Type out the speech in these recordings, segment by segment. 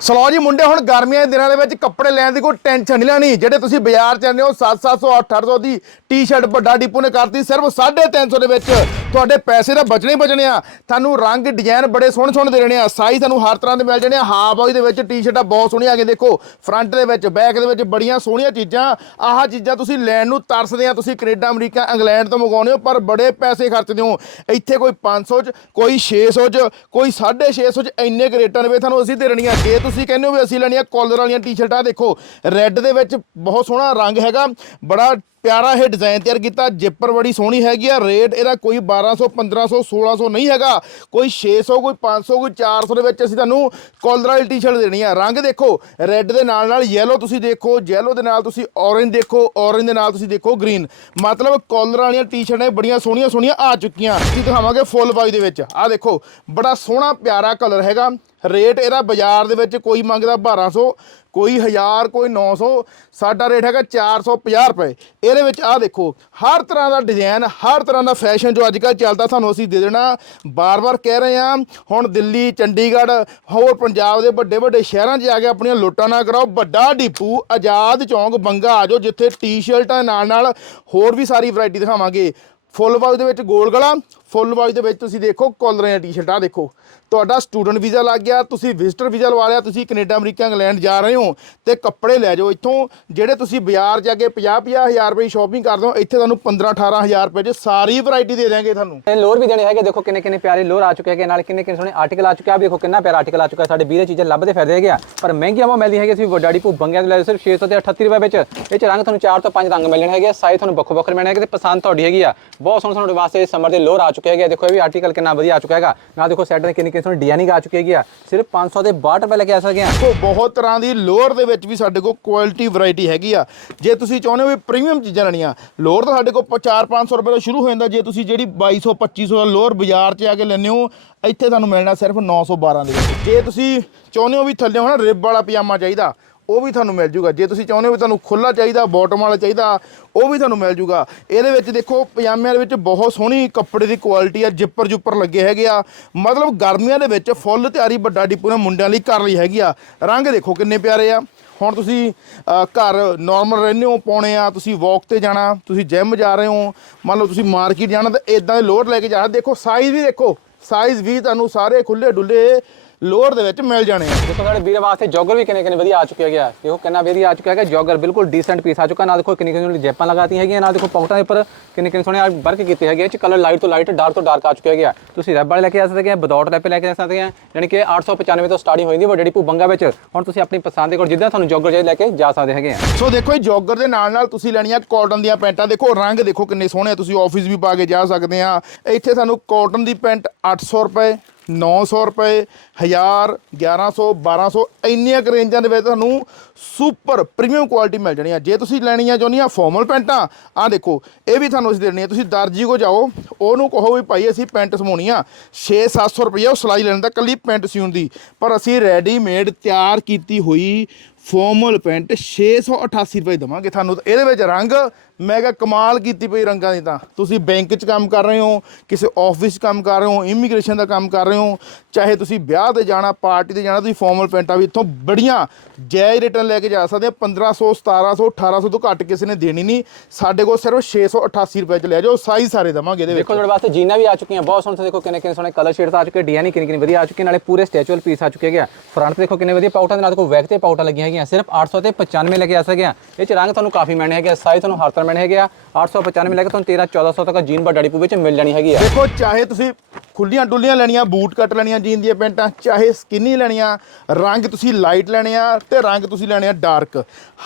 Slow ਜੀ, ਮੁੰਡੇ ਹੁਣ ਗਰਮੀਆਂ ਦੇ ਦਿਨਾਂ ਦੇ ਵਿੱਚ ਕੱਪੜੇ ਲੈਣ ਦੀ ਕੋਈ ਟੈਨਸ਼ਨ ਨਹੀਂ ਲੈਣੀ। ਜਿਹੜੇ ਤੁਸੀਂ ਬਾਜ਼ਾਰ ਚ ਜਾਂਦੇ ਹੋ 7-700 800 ਦੀ ਟੀ-ਸ਼ਰਟ ਵੱਡਾ ਡੀਪੂ ਨੇ ਕਰਤੀ, ਸਿਰਫ 350 ਦੇ ਵਿੱਚ। ਤੁਹਾਡੇ ਪੈਸੇ ਤਾਂ ਬਚਣੇ ਬਚਣੇ ਆ। ਤੁਹਾਨੂੰ ਰੰਗ ਡਿਜ਼ਾਈਨ ਬੜੇ ਸੋਹਣੇ ਸੋਹਣੇ ਦੇ ਰਹੇ ਆ। ਸਾਈਜ਼ ਤੁਹਾਨੂੰ ਹਰ ਤਰ੍ਹਾਂ ਦੇ ਮਿਲ ਜਾਣੇ ਆ। ਹਾਫ ਬਾਈ ਦੇ ਵਿੱਚ ਟੀ-ਸ਼ਰਟਾਂ ਬਹੁਤ ਸੋਹਣੀਆਂ ਆ ਕੇ ਦੇਖੋ ਫਰੰਟ ਦੇ ਵਿੱਚ ਬੈਕ ਦੇ ਵਿੱਚ ਬੜੀਆਂ ਸੋਹਣੀਆਂ ਚੀਜ਼ਾਂ। ਆਹ ਚੀਜ਼ਾਂ ਤੁਸੀਂ ਲੈਣ ਨੂੰ ਤਰਸਦੇ ਆ। ਤੁਸੀਂ ਕੈਨੇਡਾ, ਅਮਰੀਕਾ, ਇੰਗਲੈਂਡ ਤੋਂ ਮੰਗਾਉਂਦੇ ਹੋ, ਪਰ ਬੜੇ ਪੈਸੇ ਖਰਚਦੇ ਹੋ। ਇੱਥੇ ਕੋਈ 500 ਚ, ਕੋਈ 600 ਚ, ਕੋਈ 650 ਚ ਇੰਨੇ ਕੁ ਰੇਟਾਂ ਦੇ ਵਿੱਚ ਤੁਹਾਨੂੰ ਅਸੀਂ ਦੇ ਰਣੀਆਂ ਜੇ ਤੁਸੀਂ ਕਹਿੰਦੇ ਹੋ ਵੀ ਅਸੀਂ ਲੈਣੀਆਂ ਕਾਲਰ ਵਾਲੀਆਂ ਟੀ-ਸ਼ਰਟਾਂ ਦੇਖੋ ਰੈੱਡ ਦੇ ਵਿੱਚ ਬਹੁਤ ਸੋਹਣਾ ਰੰਗ ਹੈਗਾ। ਬੜਾ ਪਿਆਰਾ ਇਹ ਡਿਜ਼ਾਈਨ ਤਿਆਰ ਕੀਤਾ। ਜਿੱਪਰ ਬੜੀ ਸੋਹਣੀ ਹੈਗੀ ਆ। ਰੇਟ ਇਹਦਾ ਕੋਈ 1200 1500 1600 ਨਹੀਂ ਹੈਗਾ। ਕੋਈ 600 ਕੋਈ 500 ਕੋਈ 400 ਦੇ ਵਿੱਚ ਅਸੀਂ ਤੁਹਾਨੂੰ ਕਾਲਰ ਵਾਲੀ ਟੀ-ਸ਼ਰਟ ਦੇਣੀ ਆ। ਰੰਗ ਦੇਖੋ ਰੈੱਡ ਦੇ ਨਾਲ ਨਾਲ ਯੈਲੋ ਤੁਸੀਂ ਦੇਖੋ ਯੈਲੋ ਦੇ ਨਾਲ ਤੁਸੀਂ ਔਰੇਂਜ ਦੇਖੋ ਔਰੇਂਜ ਦੇ ਨਾਲ ਤੁਸੀਂ ਦੇਖੋ ਗ੍ਰੀਨ ਮਤਲਬ ਕਾਲਰ ਵਾਲੀਆਂ ਟੀ-ਸ਼ਰਟਾਂ ਬੜੀਆਂ ਸੋਹਣੀਆਂ ਸੋਹਣੀਆਂ ਆ ਚੁੱਕੀਆਂ। ਅਸੀਂ ਦਿਖਾਵਾਂਗੇ ਫੁੱਲ ਬਾਈ ਦੇ ਵਿੱਚ। ਆ ਦੇਖੋ, ਬੜਾ ਸੋਹਣਾ, ਪਿਆਰਾ ਕਲਰ ਹੈਗਾ। ਰੇਟ ਇਹਦਾ ਬਾਜ਼ਾਰ ਦੇ ਵਿੱਚ ਕੋਈ ਮੰਗਦਾ 1200 ਕੋਈ 1000 ਕੋਈ 900 ਸਾਡਾ ਰੇਟ ਹੈਗਾ 450 ਰੁਪਏ। ਇਹਦੇ ਵਿੱਚ ਆਹ ਦੇਖੋ, ਹਰ ਤਰ੍ਹਾਂ ਦਾ ਡਿਜ਼ਾਈਨ ਹਰ ਤਰ੍ਹਾਂ ਦਾ ਫੈਸ਼ਨ ਜੋ ਅੱਜ ਕੱਲ੍ਹ ਚੱਲਦਾ ਤੁਹਾਨੂੰ ਅਸੀਂ ਦੇ ਦੇਣਾ। ਬਾਰ-ਬਾਰ ਕਹਿ ਰਹੇ ਹਾਂ, ਹੁਣ ਦਿੱਲੀ, ਚੰਡੀਗੜ੍ਹ, ਹੋਰ ਪੰਜਾਬ ਦੇ ਵੱਡੇ ਵੱਡੇ ਸ਼ਹਿਰਾਂ 'ਚ ਜਾ ਕੇ ਆਪਣੀਆਂ ਲੁੱਟਾਂ ਨਾ ਕਰਾਓ। ਵੱਡਾ ਡੀਪੂ, ਆਜ਼ਾਦ ਚੌਂਕ, ਬੰਗਾ ਆ ਜਾਓ, ਜਿੱਥੇ ਟੀ-ਸ਼ਰਟਾਂ ਨਾਲ ਨਾਲ ਹੋਰ ਵੀ ਸਾਰੀ ਵੈਰਾਈਟੀ ਦਿਖਾਵਾਂਗੇ। ਫੁੱਲ ਬਾਜ ਦੇ ਵਿੱਚ ਗੋਲ ਗਲਾ ਫੁੱਲ ਬਾਜ ਦੇ ਵਿੱਚ ਤੁਸੀਂ ਦੇਖੋ ਕਾਲਰਾਂ ਟੀ-ਸ਼ਰਟਾਂ ਦੇਖੋ। ਤੁਹਾਡਾ ਸਟੂਡੈਂਟ ਵੀਜ਼ਾ ਲੱਗ ਗਿਆ, ਤੁਸੀਂ ਵਿਜ਼ਟਰ ਵੀਜ਼ਾ ਲਵਾ ਲਿਆ, ਤੁਸੀਂ ਕੈਨੇਡਾ, ਅਮਰੀਕਾ, ਇੰਗਲੈਂਡ ਜਾ ਰਹੇ ਹੋ ਤੇ ਕੱਪੜੇ ਲੈ ਜਾਓ ਇੱਥੋਂ, ਜਿਹੜੇ ਤੁਸੀਂ ਬਾਜ਼ਾਰ ਜਾ ਕੇ 50 ਹਜ਼ਾਰ ਰੁਪਏ ਸ਼ਾਪਿੰਗ ਕਰਦੇ ਹੋ, ਇੱਥੇ ਤੁਹਾਨੂੰ 15 18000 ਰੁਪਏ 'ਚ ਸਾਰੀ ਵੈਰਾਈਟੀ ਦੇ ਦਿਆਂਗੇ ਤੁਹਾਨੂੰ। ਇਹ ਲੋਰ ਵੀ ਦੇਣੇ ਹੈਗੇ, ਦੇਖੋ ਕਿੰਨੇ ਕਿੰਨੇ ਪਿਆਰੇ ਲੋਰ ਆ ਚੁੱਕੇ ਹੈਗੇ, ਨਾਲ ਕਿੰਨੇ ਕਿੰਨੇ ਸੋਹਣੇ ਆਰਟੀਕਲ ਆ ਚੁੱਕੇ ਆ ਵੀ ਦੇਖੋ ਕਿੰਨਾ ਪਿਆਰਾ ਆਰਟੀਕਲ ਆ ਚੁੱਕਾ, ਸਾਡੇ ਵੀਰੇ ਚੀਜ਼ਾਂ ਲੱਭਦੇ ਫਿਰਦੇ ਹੈਗੇ ਆ। ਪਰ ਮਹਿੰਗੀਆਂ ਬਹੁਤ ਮਿਲਦੀਆਂ ਹੈਗੀਆਂ ਤੁਸੀਂ ਵੱਡਾ ਭੂ ਬੰਗਿਆਂ ਤੋਂ ਲੈ ਸਿਰਫ 600 ਤੇ 38 ਰੁਪਏ ਵਿੱਚ। ਇਹ ਚ ਰੰਗ ਤੁਹਾਨੂੰ 4 ਤੋਂ 5 ਰੰਗ ਮਿਲਣੇ ਹੈਗੇ ਸਾਈਜ਼ ਤੁਹਾਨੂੰ ਵੱਖੋ ਵੱਖਰੇ ਮਿਲਣੇ ਹੈਗੇ ਤੇ ਪਸੰਦ ਤੁਹਾਡੀ ਹੈਗੀ ਆ। ਬਹੁਤ ਸੋਹਣੇ ਸੋਹਣੇ ਵਾਸਤੇ ਸਮਰ ਦੇ ਲੋਰ ਆ ਚੁੱਕੇ ਹੈਗੇ ਆ। ਦੇਖੋ, ਇਹ ਵੀ ਆਰਟੀਕਲ ਕਿੰਨਾ ਵਧੀਆ ਆ ਚੁੱਕਾ ਹੈਗਾ। ਨਾਲ ਦੇਖੋ ਸੈਟ ਦੇ ਕਿੰਨੀ ਕਿੰਨੀ ਸੋਹਣੀ ਡਿਜ਼ਾਈਨਿੰਗ ਆ ਚੁੱਕੀ ਹੈਗੀ ਆ। ਸਿਰਫ 500 ਦੇ 62 ਰੁਪਏ ਲੈ ਕੇ ਆ ਸਕਦੇ ਆ। ਦੇਖੋ, ਬਹੁਤ ਤਰ੍ਹਾਂ ਦੀ ਲੋਅਰ ਦੇ ਵਿੱਚ ਵੀ ਸਾਡੇ ਕੋਲ ਕੁਆਲਿਟੀ ਵੈਰਾਈਟੀ ਹੈਗੀ ਆ। ਜੇ ਤੁਸੀਂ ਚਾਹੁੰਦੇ ਹੋ ਵੀ ਪ੍ਰੀਮੀਅਮ ਚੀਜ਼ਾਂ ਲੈਣੀਆਂ, ਲੋਅਰ ਤਾਂ ਸਾਡੇ ਕੋਲ 4-500 ਰੁਪਏ ਤੋਂ ਸ਼ੁਰੂ ਹੋ ਜਾਂਦਾ। ਜੇ ਤੁਸੀਂ ਜਿਹੜੀ 2200 2500 ਦਾ ਲੋਅਰ ਬਾਜ਼ਾਰ 'ਚ ਆ ਕੇ ਲੈਂਦੇ ਹੋ, ਇੱਥੇ ਤੁਹਾਨੂੰ ਮਿਲਣਾ ਸਿਰਫ 912 ਦੇ ਵਿੱਚ। ਜੇ ਤੁਸੀਂ ਚਾਹੁੰਦੇ ਹੋ ਵੀ ਥੱਲੇ ਹੋਣਾ ਰਿਬ ਵਾਲਾ ਪਜਾਮਾ ਚਾਹੀਦਾ ਉਹ ਵੀ ਤੁਹਾਨੂੰ ਮਿਲ ਜੂਗਾ। ਜੇ ਤੁਸੀਂ ਚਾਹੁੰਦੇ ਹੋ ਵੀ ਤੁਹਾਨੂੰ ਖੁੱਲਾ ਚਾਹੀਦਾ ਬਾਟਮ ਵਾਲਾ ਚਾਹੀਦਾ, ਉਹ ਵੀ ਤੁਹਾਨੂੰ ਮਿਲ ਜੂਗਾ। ਇਹਦੇ ਵਿੱਚ ਦੇਖੋ, ਪਜਾਮਿਆਂ ਦੇ ਵਿੱਚ ਬਹੁਤ ਸੋਹਣੀ ਕੱਪੜੇ ਦੀ ਕੁਆਲਿਟੀ ਆ ਜਿੱਪਰ ਜੁੱਪਰ ਲੱਗੇ ਹੈਗੇ ਆ। ਮਤਲਬ ਗਰਮੀਆਂ ਦੇ ਵਿੱਚ ਫੁੱਲ ਤਿਆਰੀ ਵੱਡਾ ਡਿਪੂ ਨੇ ਮੁੰਡਿਆਂ ਲਈ ਕਰ ਲਈ ਹੈਗੀ ਆ। ਰੰਗ ਦੇਖੋ ਕਿੰਨੇ ਪਿਆਰੇ ਆ। ਹੁਣ ਤੁਸੀਂ ਘਰ ਨਾਰਮਲ ਰਹਿੰਦੇ ਹੋ, ਪਾਉਣੇ ਆ, ਤੁਸੀਂ ਵਾਕ ਤੇ ਜਾਣਾ, ਤੁਸੀਂ ਜਿਮ ਜਾ ਰਹੇ ਹੋ, ਮੰਨ ਲਓ ਤੁਸੀਂ ਮਾਰਕੀਟ ਜਾਣਾ, ਤਾਂ ਇਦਾਂ ਦੇ ਲੋਅਰ ਲੈ ਕੇ ਜਾਣਾ। ਦੇਖੋ ਸਾਈਜ਼ ਵੀ ਦੇਖੋ ਸਾਈਜ਼ ਵੀ ਤੁਹਾਨੂੰ ਸਾਰੇ ਖੁੱਲੇ ਡੁੱਲੇ ਲੋਅਰ ਦੇ ਵਿੱਚ ਮਿਲ ਜਾਣੇ ਆ। ਦੇਖੋ ਸਾਡੇ ਵੀਰੇ ਵਾਸਤੇ ਜੋਗਰ ਵੀ ਕਿੰਨੇ ਕਿੰਨੇ ਵਧੀਆ ਆ ਚੁੱਕੇ ਹੈਗੇ ਆ। ਦੇਖੋ ਕਿੰਨਾ ਵਧੀਆ ਆ ਚੁੱਕਾ ਹੈਗਾ ਜੋਗਰ ਬਿਲਕੁਲ ਡੀਸੈਂਟ ਪੀਸ ਆ ਚੁੱਕਾ ਨਾਲ ਦੇਖੋ ਕਿੰਨੀ ਕਿੰਨੀ ਜੈਪਾਂ ਲਗਾਤੀਆਂ ਹੈਗੀਆਂ ਨਾਲ ਦੇਖੋ ਪਾਕਟਾਂ ਦੇ ਉੱਪਰ ਕਿੰਨੇ ਕਿੰਨੇ ਸੋਹਣੇ ਵਰਕ ਕੀਤੇ ਹੈਗੇ ਇਹ ਚ ਕਲਰ ਲਾਈਟ ਤੋਂ ਲਾਈਟ ਡਾਰਕ ਤੋਂ ਡਾਰਕ ਆ ਚੁੱਕੇ ਹੈਗੇ ਆ। ਤੁਸੀਂ ਰੈਬ ਵਾਲੇ ਲੈ ਕੇ ਆ ਸਕਦੇ ਆ ਵਿਦਆਊਟ ਰੈਪ ਲੈ ਕੇ ਆ ਸਕਦੇ ਆ ਯਾਨੀ ਕਿ 895 ਤੋਂ ਸਟਾਰਟਿੰਗ ਹੋ ਜਾਂਦੀ ਵੱਡੇ ਡਿਪੂ ਬੰਗਾ ਵਿੱਚ। ਹੁਣ ਤੁਸੀਂ ਆਪਣੀ ਪਸੰਦ ਦੇ ਕੋਲ ਜਿੱਦਾਂ ਤੁਹਾਨੂੰ ਜੋਗਰ ਚਾਹੀਦਾ ਲੈ ਕੇ ਜਾ ਸਕਦੇ ਹੈਗੇ ਆ। ਸੋ ਦੇਖੋ ਇਹ ਜੋਗਰ ਦੇ ਨਾਲ ਨਾਲ ਤੁਸੀਂ ਲੈਣੀਆਂ ਕਾਟਨ ਦੀਆਂ ਪੈਂਟਾਂ ਦੇਖੋ ਰੰਗ ਦੇਖੋ ਕਿੰਨੇ ਸੋਹਣੇ ਆ ਤੁਸੀਂ ਆਫਿਸ ਵੀ ਪਾ ਕੇ ਜਾ ਸਕਦੇ ਆ। ਇੱਥੇ ਤੁਹਾਨੂੰ ਕਾਟਨ ਦੀ ਪੈਂਟ 800 ਰੁਪਏ 900 ਰੁਪਏ 1000 1100 1200 ਇੰਨੀਆਂ ਕੁ ਰੇਂਜਾਂ ਦੇ ਵਿੱਚ ਤੁਹਾਨੂੰ ਸੁਪਰ ਪ੍ਰੀਮੀਅਮ ਕੁਆਲਿਟੀ ਮਿਲ ਜਾਣੀ ਆ ਜੇ ਤੁਸੀਂ ਲੈਣੀਆਂ ਚਾਹੁੰਦੀਆਂ ਫਾਰਮਲ ਪੈਂਟਾਂ ਆ ਦੇਖੋ, ਇਹ ਵੀ ਤੁਹਾਨੂੰ ਅਸੀਂ ਦੇਣੀ ਆ ਤੁਸੀਂ ਦਰਜੀ ਕੋ ਜਾਓ, ਉਹਨੂੰ ਕਹੋ ਵੀ ਭਾਈ ਅਸੀਂ ਪੈਂਟ ਸਮਾਉਣੀ ਆ। 6-700 ਰੁਪਏ ਉਹ ਸਿਲਾਈ ਲੈਣ ਦਾ ਕੱਲੀ ਪੈਂਟ ਸਿਉਣ ਦੀ ਪਰ ਅਸੀਂ ਰੈਡੀਮੇਡ ਤਿਆਰ ਕੀਤੀ ਹੋਈ ਫਾਰਮਲ ਪੈਂਟ 688 ਰੁਪਏ ਦਵਾਂਗੇ ਤੁਹਾਨੂੰ। ਇਹਦੇ ਵਿੱਚ ਰੰਗ ਮੈਂ ਕਿਹਾ ਕਮਾਲ ਕੀਤੀ ਪਈ ਰੰਗਾਂ ਦੀ ਤਾਂ। ਤੁਸੀਂ ਬੈਂਕ 'ਚ ਕੰਮ ਕਰ ਰਹੇ ਹੋ ਕਿਸੇ ਆਫਿਸ 'ਚ ਕੰਮ ਕਰ ਰਹੇ ਹੋ ਇਮੀਗ੍ਰੇਸ਼ਨ ਦਾ ਕੰਮ ਕਰ ਰਹੇ ਹੋ ਚਾਹੇ ਤੁਸੀਂ ਵਿਆਹ ਤੇ ਜਾਣਾ ਪਾਰਟੀ ਤੇ ਜਾਣਾ ਤੁਸੀਂ ਫਾਰਮਲ ਪੈਂਟਾਂ ਵੀ ਇੱਥੋਂ ਬੜੀਆਂ ਜਾਇਜ਼ ਰਿਟਰਨ ਲੈ ਕੇ ਜਾ ਸਕਦੇ ਆ। 1500 1700 1800 ਤੋਂ ਘੱਟ ਕਿਸੇ ਨੇ ਦੇਣੀ ਨਹੀਂ। ਸਾਡੇ ਕੋਲ ਸਿਰਫ 688 ਰੁਪਏ 'ਚ ਲੈ ਜਾਓ ਸਾਈਜ਼ ਸਾਰੇ ਦਵਾਂਗੇ ਇਹਦੇ ਵਿੱਚ। ਦੇਖੋ ਤੁਹਾਡੇ ਵਾਸਤੇ ਜੀਨਾਂ ਵੀ ਆ ਚੁੱਕੀਆਂ ਬਹੁਤ ਸੋਹਣੇ ਦੇਖੋ ਕਿੰਨੇ ਕਿੰਨੇ ਸੋਹਣੇ ਕਲਰ ਸ਼ੇਡਸ ਆ ਚੁੱਕੇ ਡਿਜ਼ਾਈਨ ਕਿੰਨੀ ਕਿੰਨੀ ਵਧੀਆ ਆ ਚੁੱਕੇ ਨਾਲੇ ਪੂਰੇ ਸਟੈਚੂਅਲ ਪੀਸ ਆ ਚੁੱਕੇ ਹੈਗੇ ਆ। ਫਰੰਟ ਦੇਖੋ ਕਿੰਨੇ ਵਧੀਆ ਪਾਊਟਾਂ ਦੇ ਨਾਲ ਦੇਖੋ ਵੈਕ ਤੇ ਪਾਊਟਾਂ ਲੱਗੀਆਂ ਹੈਗੀਆਂ ਸਿਰਫ 800 ਤੇ 95 ਲੈ ਕੇ ਆ ਸਕਦੇ ਆ। ਇਹ ਚ ਰੰਗ ਤੁਹਾਨੂੰ ਕਾਫੀ ਮਿਲਣੇ ਹੈਗੇ ਸਾਈਜ਼ ਤੁਹਾਨੂੰ ਹਰ ਤਰ੍ਹਾਂ ਮਿਲਣੇ ਹੈਗੇ ਆ 895 ਲੈ ਕੇ ਤੁਹਾਨੂੰ 13 1400 ਤੱਕ ਜੀਨ ਬਾ ਡੜੀ ਪੂ ਵਿੱਚ ਮਿਲ ਜਾਣੀ ਹੈਗੀ ਆ। ਦੇਖੋ, ਚਾਹੇ ਤੁਸੀਂ ਖੁੱਲੀਆਂ ਡੁੱਲੀਆਂ ਲੈਣੀਆਂ, ਬੂਟ ਕੱਟ ਲੈਣੀਆਂ ਜੀਨ ਦੀਆਂ ਪੈਂਟਾਂ, ਚਾਹੇ ਸਕਿਨੀ ਲੈਣੀਆਂ, ਰੰਗ ਤੁਸੀਂ ਲਾਈਟ ਲੈਣੇ ਆ ਤੇ ਰੰਗ ਤੁਸੀਂ ਲੈਣੇ ਆ ਡਾਰਕ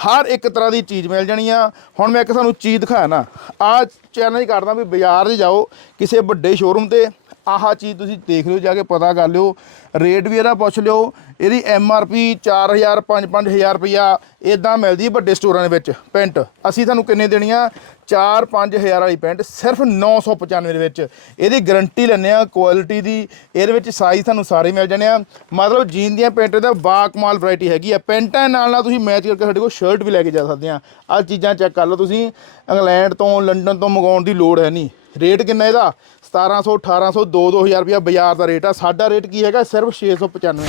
ਹਰ ਇੱਕ ਤਰ੍ਹਾਂ ਦੀ ਚੀਜ਼ ਮਿਲ ਜਾਣੀ ਆ। ਹੁਣ ਮੈਂ ਇੱਕ ਤੁਹਾਨੂੰ ਚੀਜ਼ ਦਿਖਾਇਆ ਨਾ। ਆਹ ਚੈਨਲ ਕਰਦਾ ਵੀ ਬਾਜ਼ਾਰ 'ਚ ਜਾਓ, ਕਿਸੇ ਵੱਡੇ ਸ਼ੋਰੂਮ ਤੇ ਆਹ ਚੀਜ਼ ਤੁਸੀਂ ਦੇਖ ਲਿਓ, ਜਾ ਕੇ ਪਤਾ ਕਰ ਲਿਓ। ਰੇਟ ਵੀ ਇਹਦਾ ਪੁੱਛ ਲਿਓ। ਇਹਦੀ ਐਮ ਆਰ ਪੀ 4000 5-5000 ਰੁਪਈਆ ਇਦਾਂ ਮਿਲਦੀ ਹੈ ਵੱਡੇ ਸਟੋਰਾਂ ਦੇ ਵਿੱਚ। ਪੈਂਟ, ਅਸੀਂ ਤੁਹਾਨੂੰ ਕਿੰਨੇ ਦੇਣੀ ਦੇਣੀਆਂ 4-5000 ਵਾਲੀ ਪੈਂਟ, ਸਿਰਫ 995 ਦੇ ਵਿੱਚ। ਇਹਦੀ ਗਾਰੰਟੀ ਲੈਂਦੇ ਆ ਕੁਆਲਿਟੀ ਦੀ। ਇਹਦੇ ਵਿੱਚ ਸਾਈਜ਼ ਤੁਹਾਨੂੰ ਸਾਰੇ ਮਿਲ ਜਾਣੇ ਆ। ਮਤਲਬ ਜੀਨ ਦੀਆਂ ਪੈਂਟ ਦਾ ਬਾਕਮਾਲ ਵੈਰਾਈਟੀ ਹੈਗੀ ਆ। ਪੈਂਟਾਂ ਨਾਲ ਨਾਲ ਤੁਸੀਂ ਮੈਚ ਕਰਕੇ ਸਾਡੇ ਕੋਲ ਸ਼ਰਟ ਵੀ ਲੈ ਕੇ ਜਾ ਸਕਦੇ ਆ। ਆਹ ਚੀਜ਼ਾਂ ਚੈੱਕ ਕਰ ਲਓ ਤੁਸੀਂ। ਇੰਗਲੈਂਡ ਤੋਂ, ਲੰਡਨ ਤੋਂ ਮੰਗਾਉਣ ਦੀ ਲੋੜ ਹੈ ਨਹੀਂ। ਰੇਟ ਕਿੰਨਾ ਇਹਦਾ? 1700 1800 2 2000 ਰੁਪਇਆ ਬਾਜ਼ਾਰ ਦਾ ਰੇਟ ਆ। ਸਾਡਾ ਰੇਟ ਕੀ ਹੈਗਾ? ਸਿਰਫ 695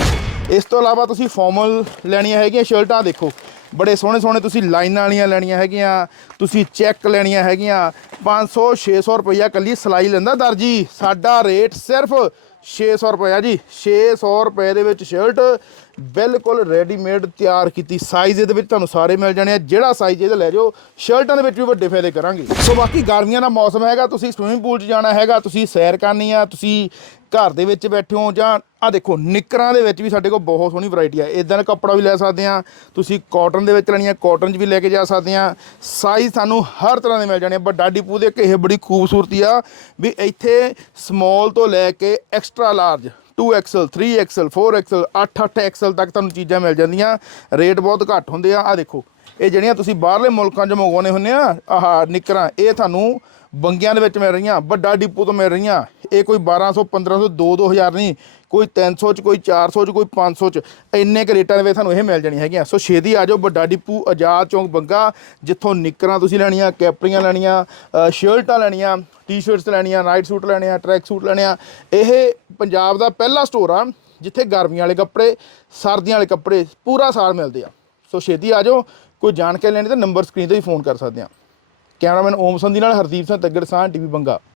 ਇਸ ਤੋਂ ਇਲਾਵਾ ਤੁਸੀਂ ਫਾਰਮਲ ਲੈਣੀਆਂ ਹੈਗੀਆਂ, ਸ਼ਰਟਾਂ ਦੇਖੋ। ਬੜੇ ਸੋਹਣੇ ਸੋਹਣੇ ਤੁਸੀਂ ਲਾਈਨਾਂ ਵਾਲੀਆਂ ਲੈਣੀਆਂ ਹੈਗੀਆਂ, ਤੁਸੀਂ ਚੈੱਕ ਲੈਣੀਆਂ ਹੈਗੀਆਂ। 500 600 ਰੁਪਈਆ ਕੱਲੀ ਸਿਲਾਈ ਲੈਂਦਾ ਦਰਜੀ ਸਾਡਾ ਰੇਟ ਸਿਰਫ 600 ਰੁਪਇਆ ਜੀ। 600 ਰੁਪਏ ਦੇ ਵਿੱਚ ਸ਼ਰਟ ਬਿਲਕੁਲ ਰੈਡੀਮੇਡ ਤਿਆਰ ਕੀਤੀ। ਸਾਈਜ਼ ਇਹਦੇ ਵਿੱਚ ਤੁਹਾਨੂੰ ਸਾਰੇ ਮਿਲ ਜਾਣੇ ਆ। ਜਿਹੜਾ ਸਾਈਜ਼ ਇਹਦਾ ਲੈ ਜਾਓ, ਸ਼ਰਟਾਂ ਦੇ ਵਿੱਚ ਵੀ ਵੱਡੇ ਫਾਇਦੇ ਕਰਾਂਗੇ। ਸੋ ਬਾਕੀ ਗਰਮੀਆਂ ਦਾ ਮੌਸਮ ਹੈਗਾ, ਤੁਸੀਂ ਸਵਿਮਿੰਗ ਪੂਲ 'ਚ ਜਾਣਾ ਹੈਗਾ, ਤੁਸੀਂ ਸੈਰ ਕਰਨੀ ਆ, ਤੁਸੀਂ ਘਰ ਦੇ ਵਿੱਚ ਬੈਠੇ ਹੋ ਜਾਂ ਆ ਦੇਖੋ, ਨਿੱਕਰਾਂ ਦੇ ਵਿੱਚ ਵੀ ਸਾਡੇ ਕੋਲ ਬਹੁਤ ਸੋਹਣੀ ਵੈਰਾਈਟੀ ਆ। ਇਦਾਂ ਦਾ ਕੱਪੜਾ ਵੀ ਲੈ ਸਕਦੇ ਆ, ਤੁਸੀਂ ਕਾਟਨ ਦੇ ਵਿੱਚ ਲੈਣੀ ਆ ਕਾਟਨ 'ਚ ਵੀ ਲੈ ਕੇ ਜਾ ਸਕਦੇ ਆ। ਸਾਈਜ਼ ਸਾਨੂੰ ਹਰ ਤਰ੍ਹਾਂ ਦੇ ਮਿਲ ਜਾਣੇ ਆ। ਵੱਡਾ ਡਿਪੂ ਦੇ ਇੱਕ ਇਹ ਬੜੀ ਖੂਬਸੂਰਤੀ ਆ ਵੀ ਇੱਥੇ ਸਮਾਲ ਤੋਂ ਲੈ ਕੇ extra large 2XL 3XL 4XL 8-8XL ਤੱਕ ਤੁਹਾਨੂੰ ਚੀਜ਼ਾਂ ਮਿਲ ਜਾਂਦੀਆਂ। ਰੇਟ ਬਹੁਤ ਘੱਟ ਹੁੰਦੇ ਆ। ਆ ਦੇਖੋ, ਇਹ ਜਿਹੜੀਆਂ ਤੁਸੀਂ ਬਾਹਰਲੇ ਮੁਲਕਾਂ 'ਚ ਮੰਗਵਾਉਣੇ ਹੁੰਦੇ ਆ, ਆਹ ਨਿੱਕਰਾਂ, ਇਹ ਤੁਹਾਨੂੰ ਬੰਗਿਆਂ ਦੇ ਵਿੱਚ ਮਿਲ ਰਹੀਆਂ, ਵੱਡਾ ਡਿਪੂ ਤੋਂ ਮਿਲ ਰਹੀਆਂ। ਇਹ ਕੋਈ 1200 1500 2 2000 ਨਹੀਂ। ਕੋਈ 300 ਚ, ਕੋਈ 400 ਚ, ਕੋਈ 500 ਚ, ਇੰਨੇ ਕੁ ਰੇਟਾਂ ਦੇ ਵਿੱਚ ਤੁਹਾਨੂੰ ਇਹ ਮਿਲ ਜਾਣੀ ਹੈਗੀਆਂ। ਸੋ ਛੇਤੀ ਆ ਜਾਓ, ਵੱਡਾ ਡਿਪੂ ਆਜ਼ਾਦ ਚੌਂਕ ਬੰਗਾ, ਜਿੱਥੋਂ ਨਿੱਕਰਾਂ ਤੁਸੀਂ ਲੈਣੀਆਂ, ਕੈਪਰੀਆਂ ਲੈਣੀਆਂ ਸ਼ਰਟਾਂ ਲੈਣੀਆਂ, ਟੀ-ਸ਼ਰਟਸ ਲੈਣੀਆਂ, ਨਾਈਟ ਸੂਟ ਲੈਣੇ ਆ ਟਰੈਕ ਸੂਟ ਲੈਣੇ ਆ ਇਹ ਪੰਜਾਬ ਦਾ ਪਹਿਲਾ ਸਟੋਰ ਆ, ਜਿੱਥੇ ਗਰਮੀਆਂ ਵਾਲੇ ਕੱਪੜੇ, ਸਰਦੀਆਂ ਵਾਲੇ ਕੱਪੜੇ ਪੂਰਾ ਸਾਲ ਮਿਲਦੇ ਆ। ਸੋ ਛੇਤੀ ਆ ਜਾਓ, ਕੋਈ ਜਾਣਕਾਰੀ ਲੈਣੀ ਤਾਂ ਨੰਬਰ ਸਕਰੀਨ ਤੇ ਵੀ ਫੋਨ ਕਰ ਸਕਦੇ ਆ। ਕੈਮਰਾਮੈਨ ਓਮ ਸੰਧੀ ਨਾਲ ਹਰਦੀਪ ਸਿੰਘ, ਤੱਗੜ ਸਾਹ ਟੀਵੀ ਬੰਗਾ।